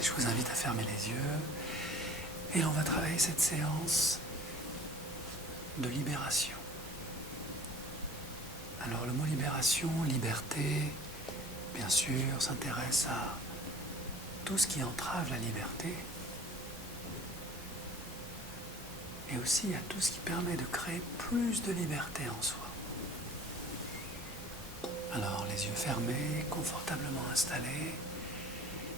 Je vous invite à fermer les yeux et on va travailler cette séance de libération. Alors le mot libération, liberté, bien sûr, s'intéresse à tout ce qui entrave la liberté et aussi à tout ce qui permet de créer plus de liberté en soi. Alors les yeux fermés, confortablement installés,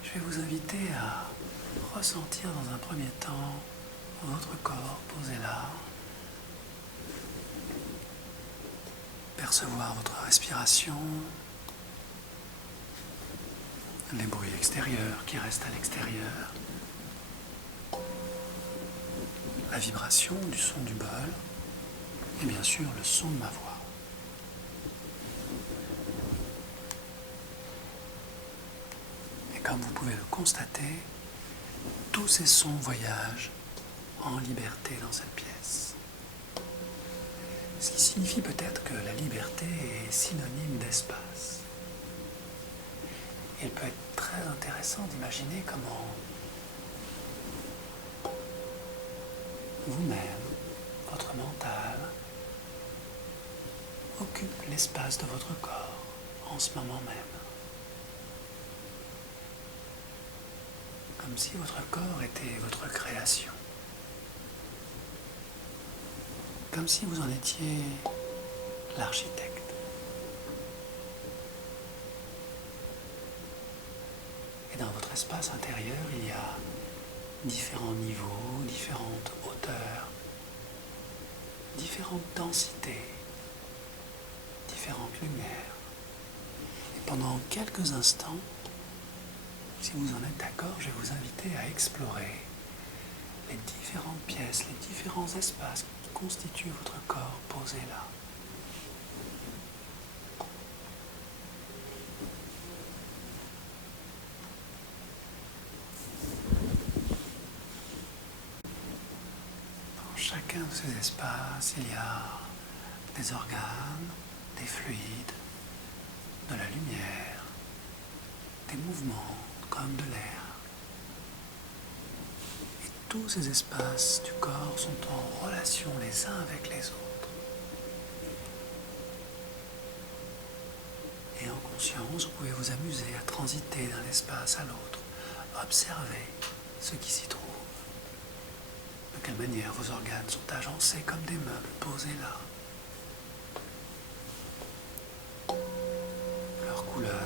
je vais vous inviter à ressentir dans un premier temps votre corps posé là, percevoir votre respiration, les bruits extérieurs qui restent à l'extérieur, la vibration du son du bol et bien sûr le son de ma voix. Et comme vous pouvez le constater, tous ces sons voyagent en liberté dans cette pièce. Ce qui signifie peut-être que la liberté est synonyme d'espace. Il peut être très intéressant d'imaginer comment vous-même, votre mental, occupe l'espace de votre corps en ce moment même. Comme si votre corps était votre création. Comme si vous en étiez l'architecte. Et dans votre espace intérieur, il y a différents niveaux, différentes hauteurs, différentes densités, différentes lumières. Et pendant quelques instants, si vous en êtes d'accord, je vais vous inviter à explorer les différentes pièces, les différents espaces qui constituent votre corps posé là. Dans chacun de ces espaces, il y a des organes, des fluides, de la lumière, des mouvements comme de l'air. Et tous ces espaces du corps sont en relation les uns avec les autres. Et en conscience, vous pouvez vous amuser à transiter d'un espace à l'autre, observer ce qui s'y trouve. De quelle manière vos organes sont agencés comme des meubles posés là. Leur couleur,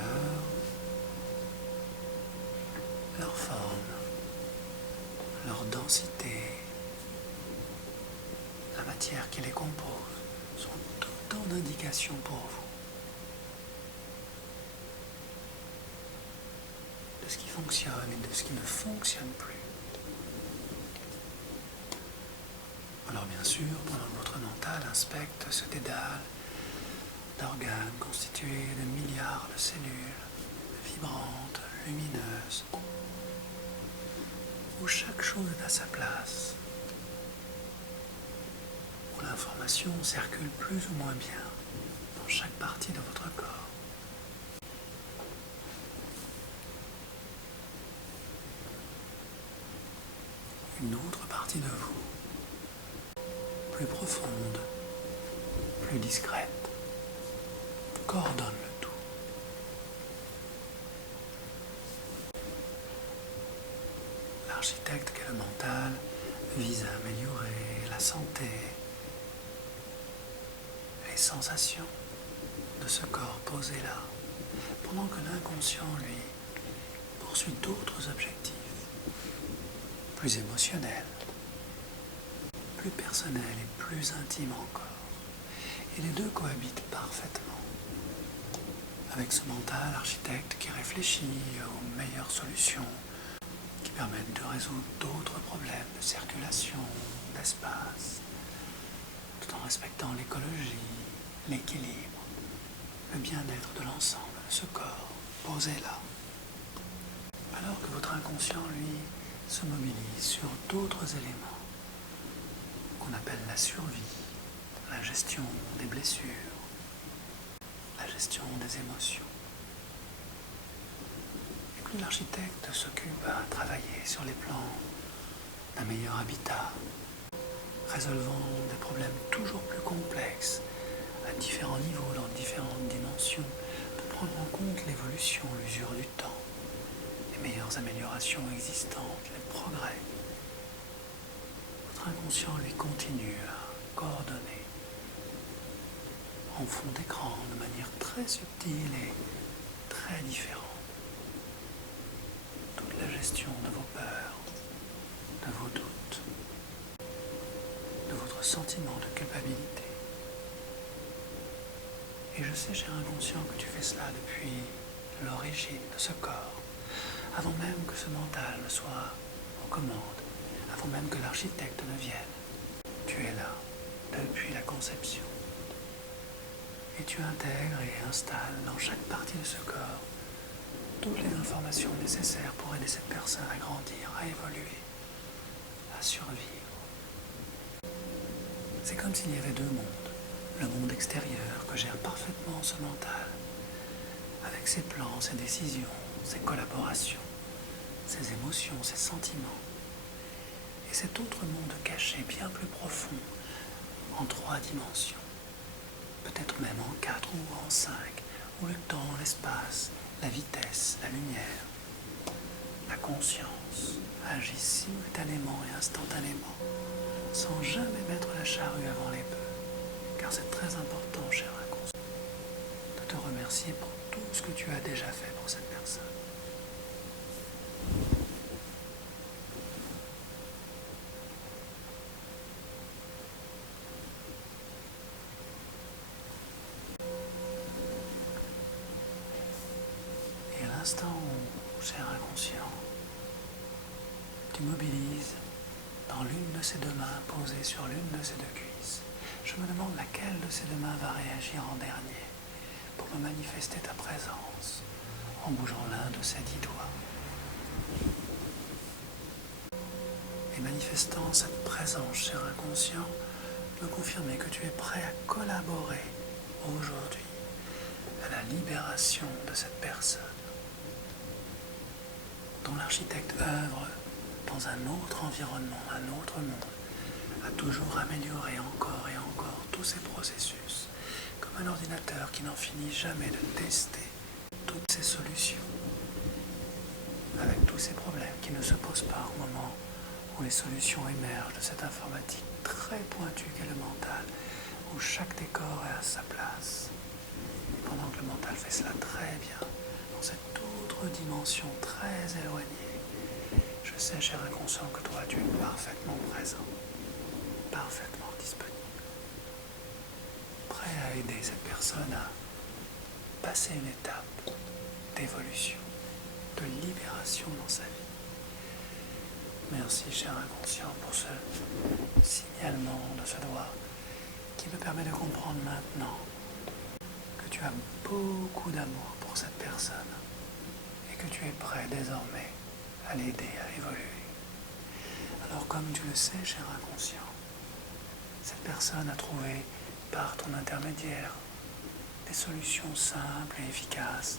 leur forme, leur densité, la matière qui les compose sont autant d'indications pour vous de ce qui fonctionne et de ce qui ne fonctionne plus. Alors bien sûr, pendant que votre mental inspecte ce dédale d'organes constitués de milliards de cellules vibrantes, lumineuses, où chaque chose est à sa place, où l'information circule plus ou moins bien dans chaque partie de votre corps. Une autre partie de vous, plus profonde, plus discrète, coordonne le tout. L'architecte qu'est le mental vise à améliorer la santé, les sensations de ce corps posé là, pendant que l'inconscient, lui, poursuit d'autres objectifs, plus émotionnels, plus personnels et plus intimes encore. Et les deux cohabitent parfaitement. Avec ce mental architecte qui réfléchit aux meilleures solutions, qui permettent de résoudre d'autres problèmes de circulation, d'espace, tout en respectant l'écologie, l'équilibre, le bien-être de l'ensemble de ce corps posé là. Alors que votre inconscient, lui, se mobilise sur d'autres éléments qu'on appelle la survie, la gestion des blessures, la gestion des émotions. Et que Puis l'architecte s'occupe à travailler sur les plans d'un meilleur habitat, résolvant des problèmes toujours plus complexes à différents niveaux, dans différentes dimensions, pour prendre en compte l'évolution, l'usure du temps, les meilleures améliorations existantes, les progrès. Votre inconscient, lui, continue à coordonner en fond d'écran de manière très subtile et très différente toute la gestion de vos peurs, de vos doutes, de votre sentiment de culpabilité. Et je sais, cher inconscient, que tu fais cela depuis l'origine de ce corps, avant même que ce mental ne soit aux commandes, avant même que l'architecte ne vienne. Tu es là, depuis la conception. Et tu intègres et installes dans chaque partie de ce corps toutes les informations nécessaires pour aider cette personne à grandir, à évoluer, à survivre. C'est comme s'il y avait deux mondes. Le monde extérieur que gère parfaitement ce mental, avec ses plans, ses décisions, ses collaborations, ses émotions, ses sentiments. Et cet autre monde caché, bien plus profond, en 3 dimensions, peut-être même en 4 ou en 5, où le temps, l'espace, la vitesse, la lumière, la conscience agissent simultanément et instantanément, sans jamais mettre la charrue avant les bœufs. Car c'est très important, cher inconscient, de te remercier pour tout ce que tu as déjà fait pour cette personne. Et à l'instant où, cher inconscient, tu mobilises dans l'une de ces 2 mains posées sur l'une de ces 2 cuisses, je me demande laquelle de ces 2 mains va réagir en dernier pour me manifester ta présence en bougeant l'un de ces 10 doigts. Et manifestant cette présence, cher inconscient, me confirmer que tu es prêt à collaborer aujourd'hui à la libération de cette personne dont l'architecte œuvre dans un autre environnement, un autre monde, à toujours améliorer encore et encore tous ces processus, comme un ordinateur qui n'en finit jamais de tester toutes ces solutions, avec tous ces problèmes qui ne se posent pas au moment où les solutions émergent de cette informatique très pointue qu'est le mental, où chaque décor est à sa place. Et pendant que le mental fait cela très bien, dans cette autre dimension très éloignée, je sais, cher inconscient, que toi, tu es parfaitement présent, parfaitement disponible, prêt à aider cette personne à passer une étape d'évolution, de libération dans sa vie. Merci, cher inconscient, pour ce signalement de ce doigt qui me permet de comprendre maintenant que tu as beaucoup d'amour pour cette personne et que tu es prêt désormais à l'aider à évoluer. Alors, comme tu le sais, cher inconscient, cette personne a trouvé par ton intermédiaire des solutions simples et efficaces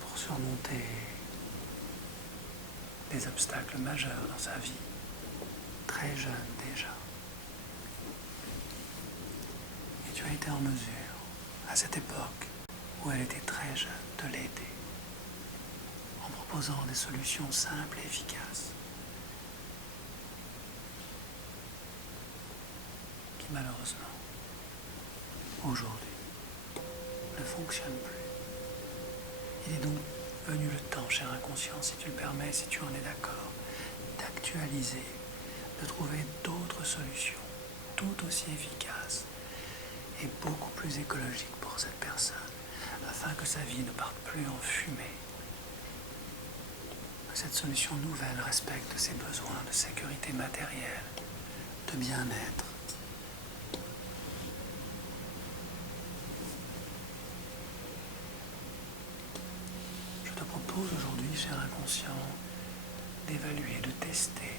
pour surmonter des obstacles majeurs dans sa vie, très jeune déjà. Et tu as été en mesure, à cette époque où elle était très jeune, de l'aider, en proposant des solutions simples et efficaces, qui malheureusement, aujourd'hui, ne fonctionnent plus. Il est donc venu le temps, cher inconscient, si tu le permets, si tu en es d'accord, d'actualiser, de trouver d'autres solutions, tout aussi efficaces et beaucoup plus écologiques pour cette personne, afin que sa vie ne parte plus en fumée. Que cette solution nouvelle respecte ses besoins de sécurité matérielle, de bien-être. Je te propose aujourd'hui, cher inconscient, d'évaluer, de tester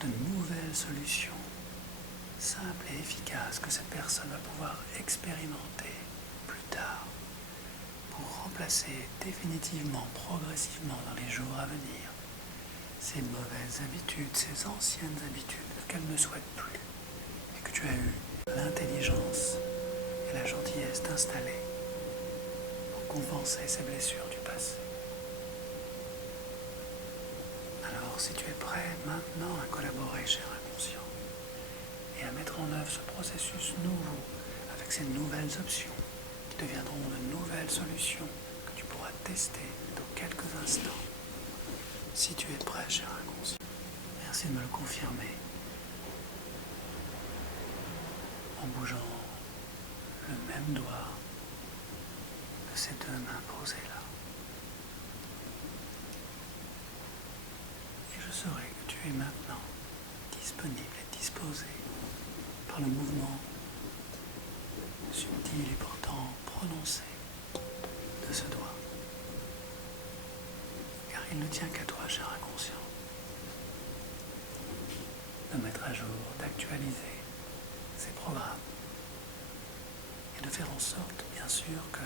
de nouvelles solutions simples et efficaces que cette personne va pouvoir expérimenter plus tard pour remplacer définitivement, progressivement dans les jours à venir ces mauvaises habitudes, ces anciennes habitudes qu'elle ne souhaite plus et que tu as eu l'intelligence et la gentillesse d'installer pour compenser ces blessures du passé. Alors, si tu es prêt maintenant à collaborer, cher inconscient, et à mettre en œuvre ce processus nouveau avec ces nouvelles options qui deviendront de nouvelles solutions que tu pourras tester dans quelques instants. Si tu es prêt, cher inconscient, merci de me le confirmer en bougeant le même doigt de ces deux mains posées là. Et je saurai que tu es maintenant disponible et disposé par le mouvement subtil et pourtant prononcé de ce doigt. Car il ne tient qu'à toi, cher inconscient, de mettre à jour, d'actualiser ces programmes et de faire en sorte, bien sûr, que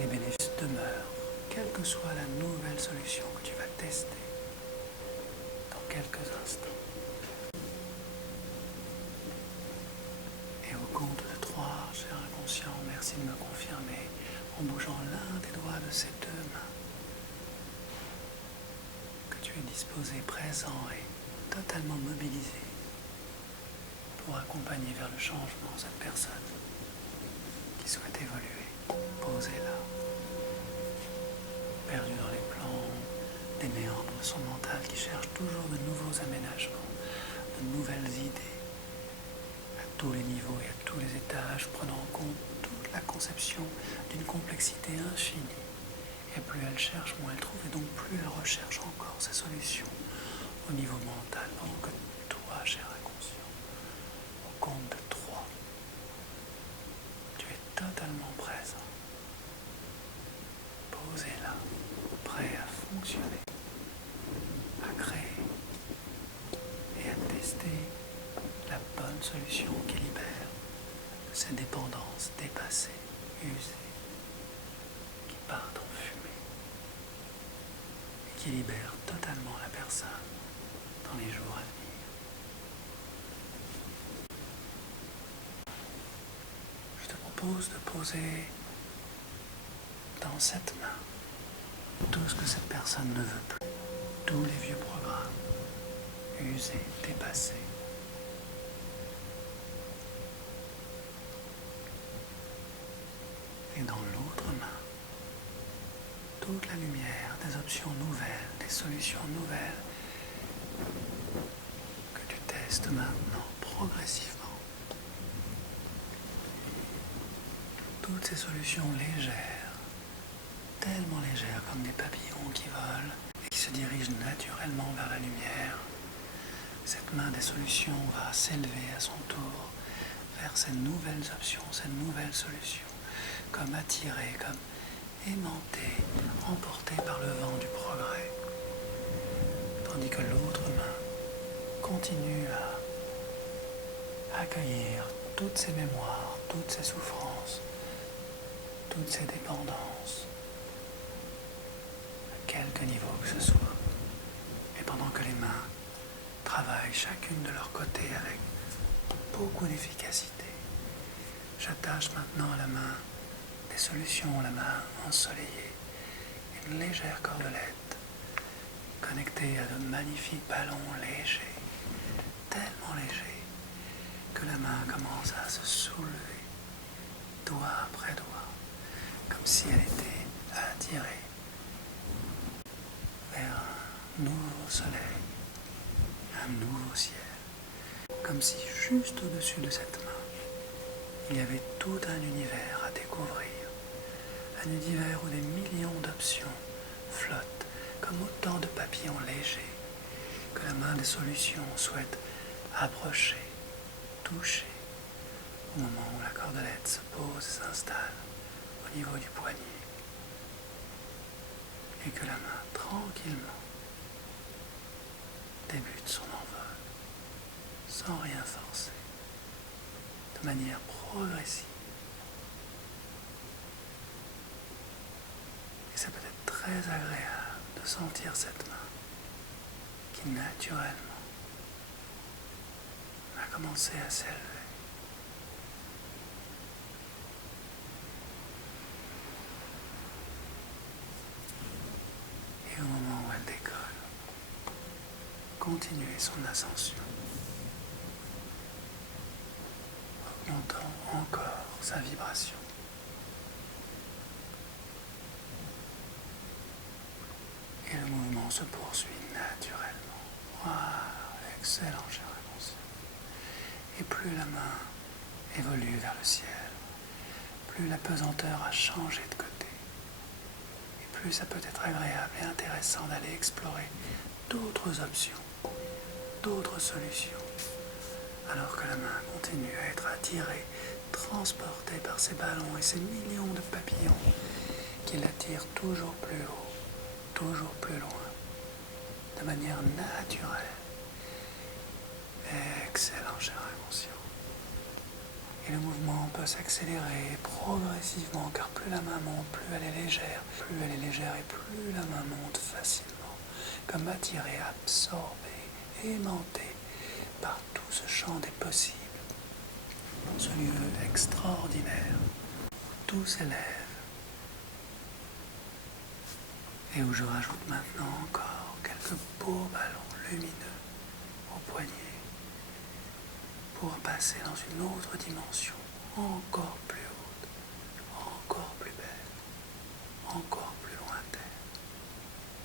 les bénéfices demeurent, quelle que soit la nouvelle solution que tu vas tester dans quelques instants. Et au compte de 3, cher inconscient, merci de me confirmer en bougeant l'un des doigts de ces deux mains que tu es disposé, présent et totalement mobilisé pour accompagner vers le changement cette personne qui souhaite évoluer, posée là, perdue dans les plans des méandres de son mental qui cherche toujours de nouveaux aménagements, de nouvelles idées, à tous les niveaux et à tous les étages, prenant en compte toute la conception d'une complexité infinie. Et plus elle cherche, moins elle trouve, et donc plus elle recherche encore ses solutions au niveau mental, pendant que toi, cher inconscient, au compte de 3, tu es totalement présent, posé là, prêt à fonctionner, à créer et à tester la bonne solution qui libère de ces dépendances dépassées, usées, qui partent en fumée et qui libèrent totalement la personne dans les jours à venir. Je te propose de poser dans cette main tout ce que cette personne ne veut plus, tous les vieux programmes, usés, dépassés. Et dans l'autre main, toute la lumière des options nouvelles, des solutions nouvelles que tu testes maintenant progressivement. Toutes ces solutions légères, tellement légères comme des papillons qui volent et qui se dirigent naturellement vers la lumière. Cette main des solutions va s'élever à son tour vers ces nouvelles options, ces nouvelles solutions, comme attirée, comme aimantée, emportée par le vent du progrès. Tandis que l'autre main continue à accueillir toutes ces mémoires, toutes ces souffrances, toutes ces dépendances, à quelque niveau que ce soit. Et pendant que les mains travaillent chacune de leur côté avec beaucoup d'efficacité, j'attache maintenant à la main des solutions, la main ensoleillée, une légère cordelette connectée à de magnifiques ballons légers, tellement légers que la main commence à se soulever, doigt après doigt, comme si elle était attirée vers un nouveau soleil, un nouveau ciel, comme si juste au-dessus de cette main, il y avait tout un univers à découvrir, un univers où des millions d'options flottent comme autant de papillons légers que la main des solutions souhaite approcher, toucher, au moment où la cordelette se pose et s'installe au niveau du poignet, et que la main tranquillement débute son envol, sans rien forcer, de manière progressive, très agréable de sentir cette main qui naturellement a commencé à s'élever. Et au moment où elle décolle, continuez son ascension, augmentant encore sa vibration. Et le mouvement se poursuit naturellement. Voilà, excellent, cher inconscient. Et plus la main évolue vers le ciel, plus la pesanteur a changé de côté. Et plus ça peut être agréable et intéressant d'aller explorer d'autres options, d'autres solutions, alors que la main continue à être attirée, transportée par ces ballons et ces millions de papillons qui l'attirent toujours plus haut, toujours plus loin, de manière naturelle. Excellent, cher inconscient. Et le mouvement peut s'accélérer progressivement, car plus la main monte, plus elle est légère. Plus elle est légère et plus la main monte facilement, comme attirée, absorbée, aimantée par tout ce champ des possibles, ce lieu extraordinaire, où tout s'élève, et où je rajoute maintenant encore quelques beaux ballons lumineux au poignet, pour passer dans une autre dimension, encore plus haute, encore plus belle, encore plus lointaine,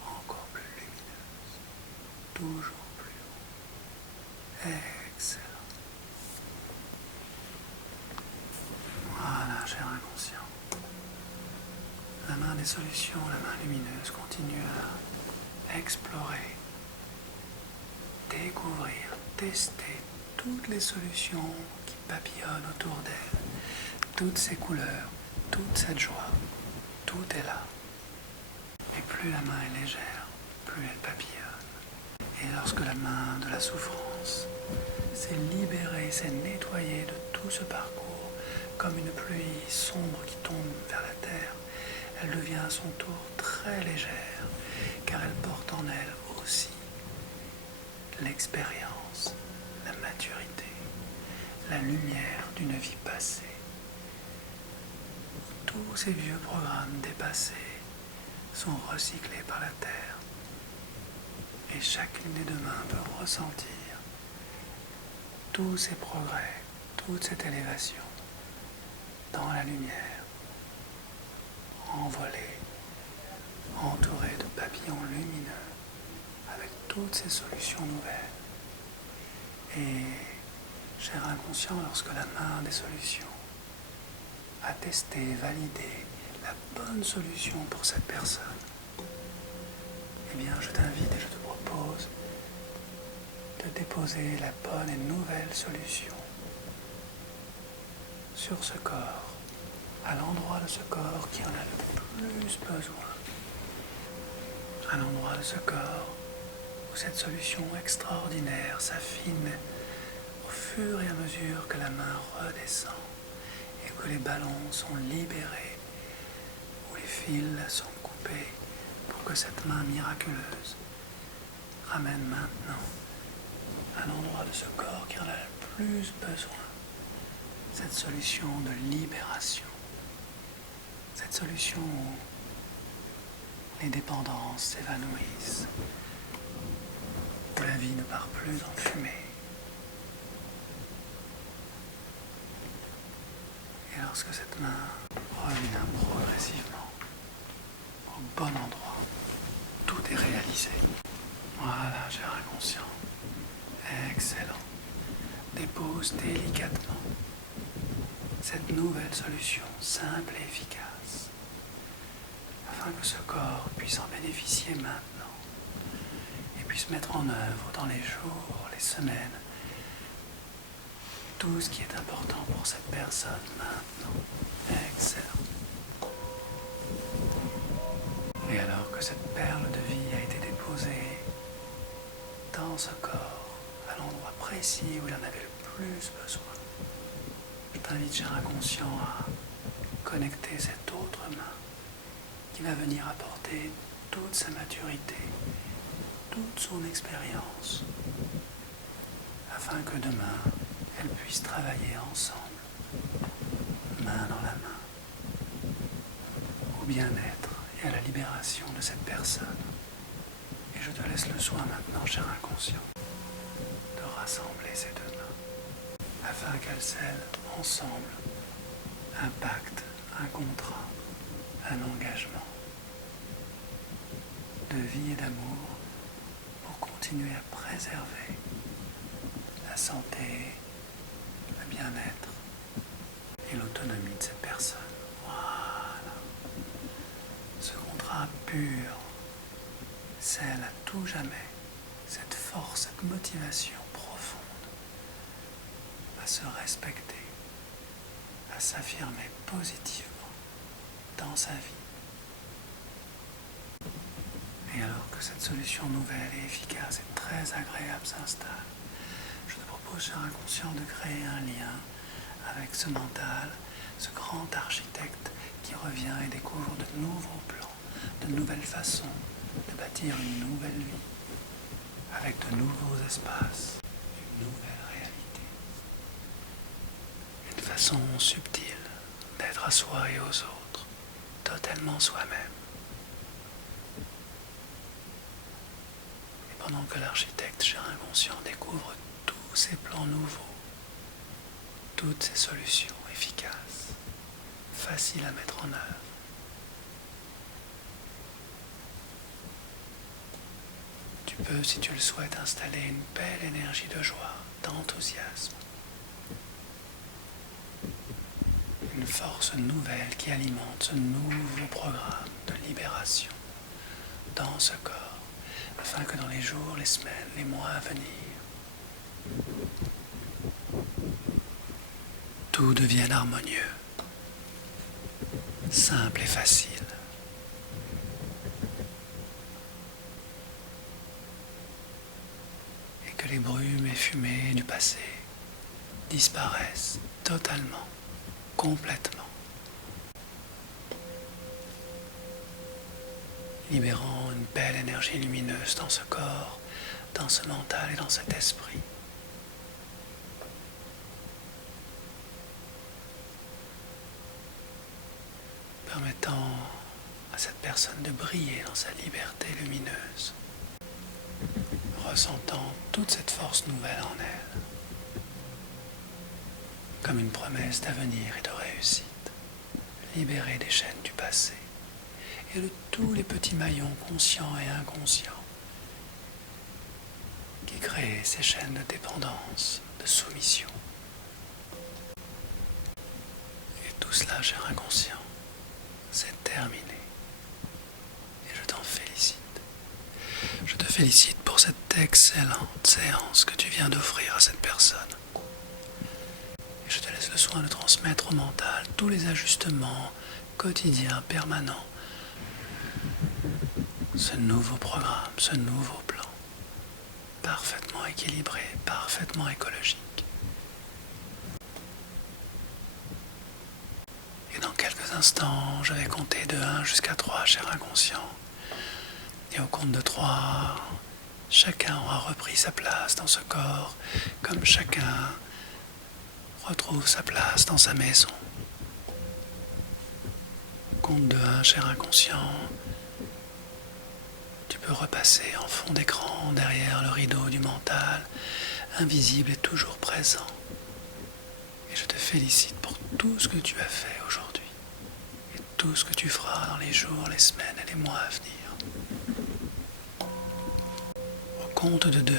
encore plus lumineuse, toujours plus haut. Excellent. Voilà, cher inconscient. La main des solutions, la main lumineuse continue à explorer, découvrir, tester toutes les solutions qui papillonnent autour d'elle, toutes ces couleurs, toute cette joie, tout est là. Et plus la main est légère, plus elle papillonne. Et lorsque la main de la souffrance s'est libérée, s'est nettoyée de tout ce parcours, comme une pluie sombre qui tombe vers la terre, elle devient à son tour très légère, car elle porte en elle aussi l'expérience, la maturité, la lumière d'une vie passée. Tous ces vieux programmes dépassés sont recyclés par la terre, et chacune des deux mains peut ressentir tous ces progrès, toute cette élévation dans la lumière, envolée, entourée de papillons lumineux, avec toutes ces solutions nouvelles. Et, cher inconscient, lorsque la main des solutions a testé, validé la bonne solution pour cette personne, eh bien, je t'invite et je te propose de déposer la bonne et nouvelle solution sur ce corps, à l'endroit de ce corps qui en a le plus besoin, à l'endroit de ce corps où cette solution extraordinaire s'affine au fur et à mesure que la main redescend et que les ballons sont libérés, où les fils sont coupés pour que cette main miraculeuse ramène maintenant à l'endroit de ce corps qui en a le plus besoin cette solution de libération, cette solution où les dépendances s'évanouissent, où la vie ne part plus en fumée. Et lorsque cette main revient progressivement au bon endroit, tout est réalisé. Voilà, cher inconscient. Excellent. Dépose délicatement cette nouvelle solution simple et efficace, afin que ce corps puisse en bénéficier maintenant et puisse mettre en œuvre dans les jours, les semaines, tout ce qui est important pour cette personne maintenant. Excellent. Et alors que cette perle de vie a été déposée dans ce corps, à l'endroit précis où il en avait le plus besoin, je t'invite, cher inconscient, à connecter cette autre main qui va venir apporter toute sa maturité, toute son expérience, afin que demain, elles puissent travailler ensemble, main dans la main, au bien-être et à la libération de cette personne. Et je te laisse le soin maintenant, cher inconscient, de rassembler ces deux mains, afin qu'elles scellent ensemble un pacte, un contrat, un engagement de vie et d'amour pour continuer à préserver la santé, le bien-être et l'autonomie de cette personne. Voilà. Ce contrat pur scelle à tout jamais cette force, cette motivation profonde à se respecter, à s'affirmer positivement dans sa vie. Et alors que cette solution nouvelle et efficace et très agréable s'installe, je te propose, cher inconscient, de créer un lien avec ce mental, ce grand architecte qui revient et découvre de nouveaux plans, de nouvelles façons de bâtir une nouvelle vie, avec de nouveaux espaces, une nouvelle réalité. Une façon subtile d'être à soi et aux autres, totalement soi-même. Et pendant que l'architecte, cher inconscient, découvre tous ces plans nouveaux, toutes ces solutions efficaces, faciles à mettre en œuvre, tu peux, si tu le souhaites, installer une belle énergie de joie, d'enthousiasme, une force nouvelle qui alimente ce nouveau programme de libération dans ce corps, afin que dans les jours, les semaines, les mois à venir, tout devienne harmonieux, simple et facile. Et que les brumes et fumées du passé disparaissent totalement, complètement, libérant une belle énergie lumineuse dans ce corps, dans ce mental et dans cet esprit. Permettant à cette personne de briller dans sa liberté lumineuse, ressentant toute cette force nouvelle en elle, comme une promesse d'avenir et de réussite, libérée des chaînes du passé et de tous les petits maillons conscients et inconscients qui créent ces chaînes de dépendance, de soumission. Et tout cela, cher inconscient, c'est terminé. Et je t'en félicite. Je te félicite pour cette excellente séance que tu viens d'offrir à cette personne. Et je te laisse le soin de transmettre au mental tous les ajustements quotidiens, permanents. Ce nouveau programme, ce nouveau plan, parfaitement équilibré, parfaitement écologique. Et dans quelques instants, je vais compter de 1 jusqu'à 3, cher inconscient. Et au compte de 3, chacun aura repris sa place dans ce corps, comme chacun retrouve sa place dans sa maison. Au compte de 1, cher inconscient, tu peux repasser en fond d'écran derrière le rideau du mental, invisible et toujours présent. Et je te félicite pour tout ce que tu as fait aujourd'hui et tout ce que tu feras dans les jours, les semaines et les mois à venir. Au compte de 2,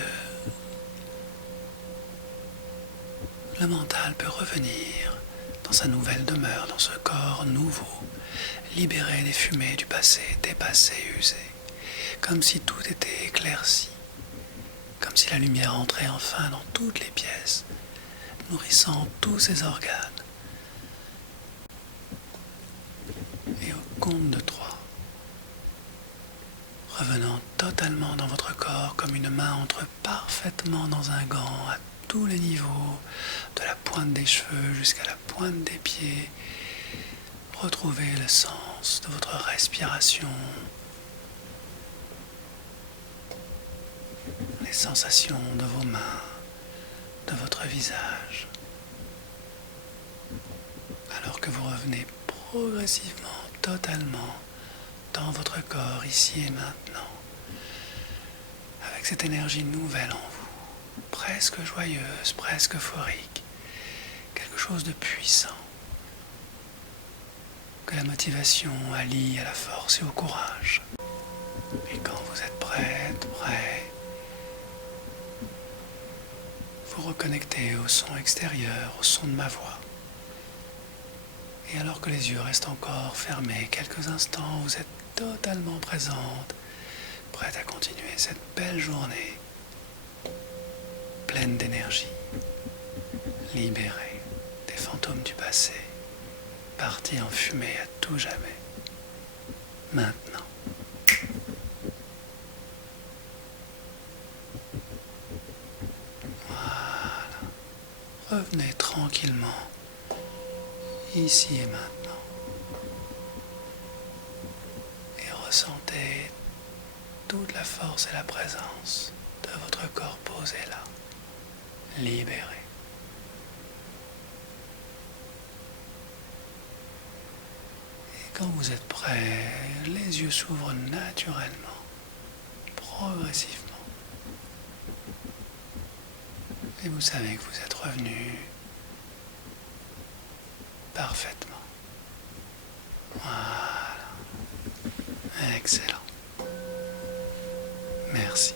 le mental peut revenir dans sa nouvelle demeure, dans ce corps nouveau, libéré des fumées du passé, dépassé, usé, comme si tout était éclairci, comme si la lumière entrait enfin dans toutes les pièces, nourrissant tous ses organes. Et au compte de 3, revenant totalement dans votre corps comme une main entre parfaitement dans un gant à tous les niveaux, de la pointe des cheveux jusqu'à la pointe des pieds, retrouvez le sens de votre respiration, sensations de vos mains, de votre visage, alors que vous revenez progressivement, totalement dans votre corps, ici et maintenant, avec cette énergie nouvelle en vous, presque joyeuse, presque euphorique, quelque chose de puissant, que la motivation allie à la force et au courage. Et quand vous êtes prête, prêt, vous reconnectez au son extérieur, au son de ma voix. Et alors que les yeux restent encore fermés quelques instants, vous êtes totalement présente, prête à continuer cette belle journée, pleine d'énergie, libérée des fantômes du passé, partis en fumée à tout jamais. Maintenant. Revenez tranquillement, ici et maintenant, et ressentez toute la force et la présence de votre corps posé là, libéré. Et quand vous êtes prêt, les yeux s'ouvrent naturellement, progressivement. Et vous savez que vous êtes revenu parfaitement. Voilà. Excellent. Merci.